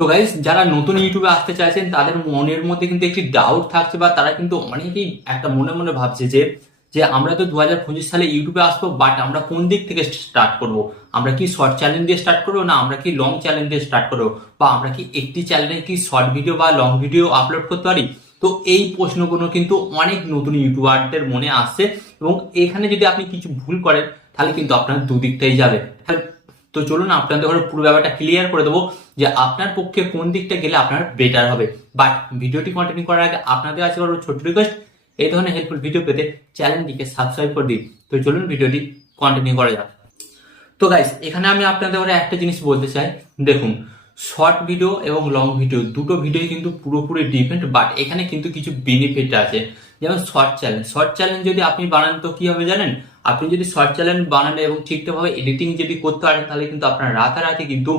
তো গাইস, যারা নতুন ইউটিউবে আসতে চাইছেন তাদের মনের মধ্যে কিন্তু একটি ডাউট থাকছে, বা তারা কিন্তু অনেকেই একটা মনে মনে ভাবছে যে যে আমরা তো 2025 সালে ইউটিউবে আসবো, বাট আমরা কোন দিক থেকে স্টার্ট করব? আমরা কি শর্ট চ্যানেল দিয়ে স্টার্ট করবো, না আমরা কি লং চ্যানেল দিয়ে স্টার্ট করবো, বা আমরা কি একটি চ্যানেলে কি শর্ট ভিডিও বা লং ভিডিও আপলোড করতে পারি? তো এই প্রশ্নগুলো কিন্তু অনেক নতুন ইউটিউবারদের মনে আসছে, এবং এখানে যদি আপনি কিছু ভুল করেন তাহলে কিন্তু আপনার দুদিকটাই যাবে। তো চলুন আপনাদের ঘরে পুরো ব্যাপারটা ক্লিয়ার করে দেবো যে আপনার পক্ষে কোন দিকটা গেলে আপনার বেটার হবে। বাট ভিডিওটি কন্টিনিউ করার আগে আপনাদের কাছে বড় ছোট্ট রিকোয়েস্ট, এই ধরনের হেল্পফুল ভিডিও পেতে চ্যানেলটিকে সাবস্ক্রাইব করে দিন। তো চলুন ভিডিওটি কন্টিনিউ করা যাক। তো গাইস, এখানে আমি আপনাদের ঘরে একটা জিনিস বলতে চাই। দেখুন, শর্ট ভিডিও এবং লং ভিডিও দুটো ভিডিও কিন্তু পুরোপুরি ডিফারেন্ট, বাট এখানে কিন্তু কিছু বেনিফিট আছে। যেমন শর্ট চ্যানেল যদি আপনি বানান তো কি হবে জানেন? আপনি যদি শর্ট চ্যানেল বানান এবং ঠিকঠাকভাবে এডিটিং যদি করতে পারেন তাহলে কিন্তু আপনার রাতারাতি কিন্তু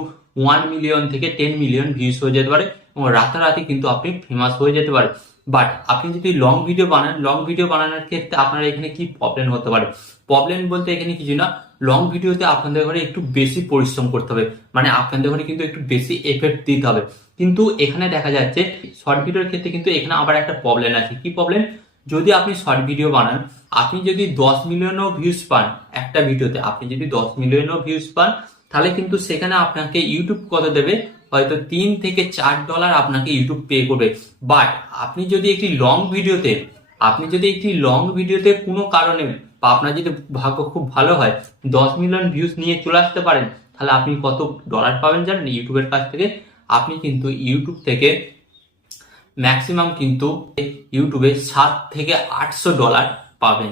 1 মিলিয়ন থেকে 10 মিলিয়ন ভিউজ হয়ে যেতে পারে, এবং রাতারাতি কিন্তু আপনি ফেমাস হয়ে যেতে পারে। বাট আপনি যদি লং ভিডিও বানান, লং ভিডিও বানানোর ক্ষেত্রে আপনার এখানে কি প্রবলেম হতে পারে? প্রবলেম বলতে এখানে কিছু না, লং ভিডিওতে আপনাদের ঘরে একটু বেশি পরিশ্রম করতে হবে, মানে আপনাদের ঘরে কিন্তু একটু বেশি এফেক্ট দিতে হবে। কিন্তু এখানে দেখা যাচ্ছে শর্ট ভিডিওর ক্ষেত্রে কিন্তু এখানে আবার একটা প্রবলেম আছে। কি প্রবলেম? যদি আপনি শর্ট ভিডিও বানান, আপনি যদি 10 মিলিয়নও ভিউজ পান একটা ভিডিওতে, আপনি যদি 10 মিলিয়নও ভিউজ পান, তাহলে কিন্তু সেখানে আপনাকে ইউটিউব কত দেবে? হয়তো $3 থেকে $4 আপনাকে ইউটিউব পে করবে। বাট আপনি যদি একটি লং ভিডিওতে কোনো কারণে, বা আপনার যদি ভাগ্য খুব ভালো হয় 10 মিলিয়ন ভিউজ নিয়ে চলে আসতে পারেন, তাহলে আপনি কত ডলার পাবেন জানেন ইউটিউবের কাছ থেকে? আপনি কিন্তু ইউটিউব থেকে ম্যাক্সিমাম কিন্তু ইউটিউবে $700 থেকে $800 পাবেন।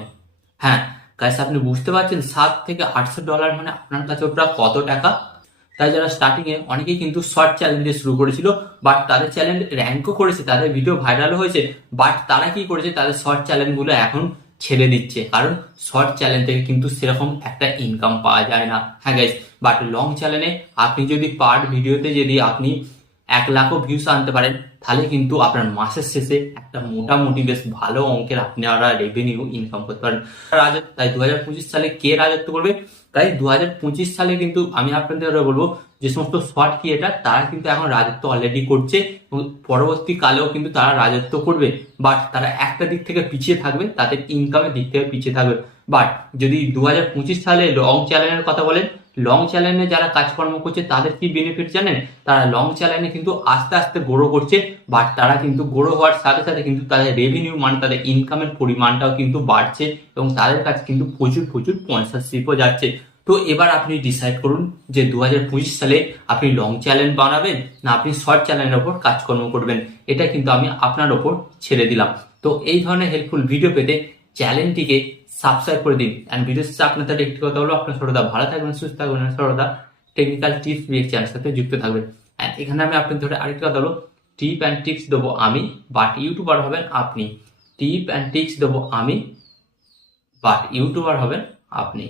হ্যাঁ গাইস, আপনি বুঝতে পারছেন $700 থেকে $800 মানে আপনার কাছে ওটা কত টাকা? তাই যারা স্টার্টিং এ অনেকেই কিন্তু শর্ট চ্যানেল দিয়ে শুরু করেছিল, বাট তাদের চ্যানেল র্যাঙ্কও করেছে, তাদের ভিডিও ভাইরাল হয়েছে, বাট তারা কি করেছে, তাদের শর্ট চ্যানেল গুলো এখন ছেড়ে দিচ্ছে, কারণ শর্ট চ্যানেল থেকে কিন্তু সেরকম একটা ইনকাম পাওয়া যায় না। হ্যাঁ গাইস, বাট লং চ্যানেলে আপনি যদি পার ভিডিওতে যদি আপনি 1 লাখও ভিউজ আনতে পারেন, তাহলে কিন্তু আপনার মাসের শেষে একটা মোটামুটি বেশ ভালো অঙ্কের আপনারা রেভিনিউ ইনকাম করতে পারেন। তাই 2025 সালে কে রাজত্ব করবে? তাই 2025 সালে কিন্তু আমি আপনাদের বলবো, যে সমস্ত শর্ট ক্রিয়েটার তারা কিন্তু এখন রাজত্ব অলরেডি করছে, এবং পরবর্তীকালেও কিন্তু তারা রাজত্ব করবে। বাট তারা একটা দিক থেকে পিছিয়ে থাকবে, তাদের ইনকামের দিক থেকে পিছিয়ে থাকবে। বাট যদি 2025 সালে লং চ্যানেলের কথা বলেন, লং চ্যানেলে যারা কাজকর্ম করছে তাদের কি বেনিফিট জানেন? তারা লং চ্যানেলে কিন্তু আস্তে আস্তে গ্রো করছে, বাট তারা কিন্তু গ্রো হওয়ার সাথে সাথে কিন্তু তাদের রেভিনিউ, মানে তাদের ইনকামের পরিমাণটাও কিন্তু বাড়ছে, এবং তাদের কাছে কিন্তু প্রচুর প্রচুর স্পন্সরশিপও যাচ্ছে। তো এবার আপনি ডিসাইড করুন যে 2025 সালে আপনি লং চ্যানেল বানাবেন, না আপনি শর্ট চ্যানেলের ওপর কাজকর্ম করবেন। এটা কিন্তু আমি আপনার ওপর ছেড়ে দিলাম। তো এই ধরনের হেল্পফুল ভিডিও পেতে চ্যানেলটিকে সাবস্ক্রাইব করে দিন। অ্যান্ড ভিডিও শেষে আপনাদের একটি কথা হলো, আপনার সর্বদা ভালো থাকবেন, সুস্থ থাকবেন, সর্বদা টেকনিক্যাল টিপস চ্যানেলের সাথে যুক্ত থাকবেন। অ্যান্ড এখানে আমি আপনাদের ধরে আরেকটি কথা হলো, টিপ অ্যান্ড টিপস দেবো আমি, বাট ইউটিউবার হবেন আপনি। টিপ অ্যান্ড টিপস দেবো আমি, বাট ইউটিউবার হবেন আপনি।